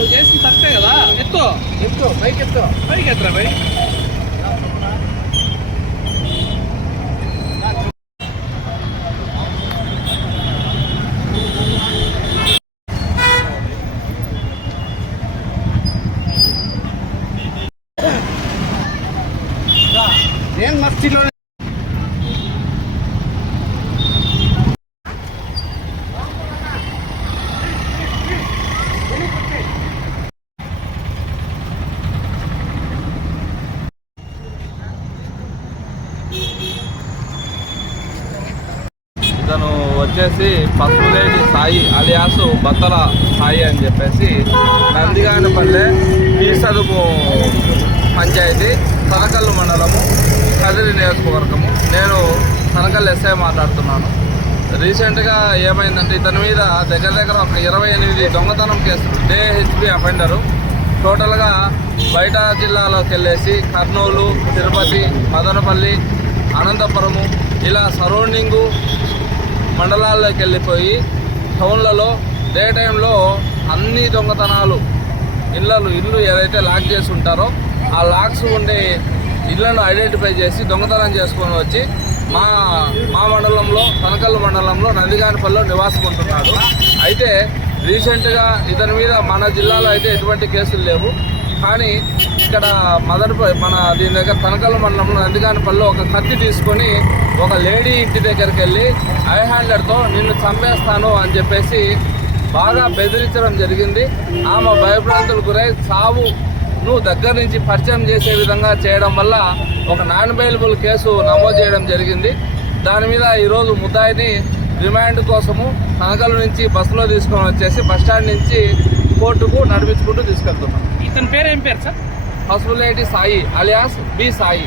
నువ్వు చేసి తప్పే కదా. ఎత్తు పైకి ఎత్తరా భయ్. నేను మస్తిలో ఇతను వచ్చేసి పసుపులేటి సాయి అలియాసు బత్తల సాయి అని చెప్పేసి నందిగానపల్లె ఈసదుపు పంచాయతీ తనకల్లు మండలము కదిరి నియోజకవర్గము. నేను తనకల్లు ఎస్ఐ మాట్లాడుతున్నాను. రీసెంట్గా ఏమైందంటే ఇతని మీద దగ్గర ఒక 28 దొంగతనం కేసులు, DHB అఫెండరు. టోటల్గా బయట జిల్లాలోకి వెళ్ళేసి కర్నూలు, తిరుపతి, మదనపల్లి, అనంతపురము ఇలా సరౌండింగు మండలాల్లోకి వెళ్ళిపోయి టౌన్లలో డే టైంలో అన్ని దొంగతనాలు ఇల్లు ఏదైతే లాక్ చేసి ఉంటారో ఆ లాక్స్ ఉండే ఇళ్లను ఐడెంటిఫై చేసి దొంగతనం చేసుకొని వచ్చి మా మండలంలో తనకల్లు మండలంలో నందిగానపల్లిలో నివాసం ఉంటున్నాడు. అయితే రీసెంట్గా ఇతని మీద మన జిల్లాలో అయితే ఎటువంటి కేసులు లేవు. కానీ ఇక్కడ మన దీని దగ్గర తనకల్లు మండలంలో నందిగానపల్లిలో ఒక కత్తి తీసుకొని ఒక లేడీ ఇంటి దగ్గరికి వెళ్ళి హ్యాండర్తో నిన్ను చంపేస్తాను అని చెప్పేసి బాగా బెదిరించడం జరిగింది. ఆమె భయభ్రాంతులకు గురై సావును దగ్గర నుంచి పరిచయం చేసే విధంగా చేయడం వల్ల ఒక నాన్ బెయిలబుల్ కేసు నమోదు చేయడం జరిగింది. దాని మీద ఈరోజు ముద్దాయిని రిమాండ్ కోసము తనకల్లు నుంచి బస్సులో తీసుకొని వచ్చేసి బస్టాండ్ నుంచి కోర్టుకు నడిపించుకుంటూ తీసుకెళ్తున్నాం. ఇతని పేరు ఏం పేరు sir? Pasupuleti Sai alias B Sai.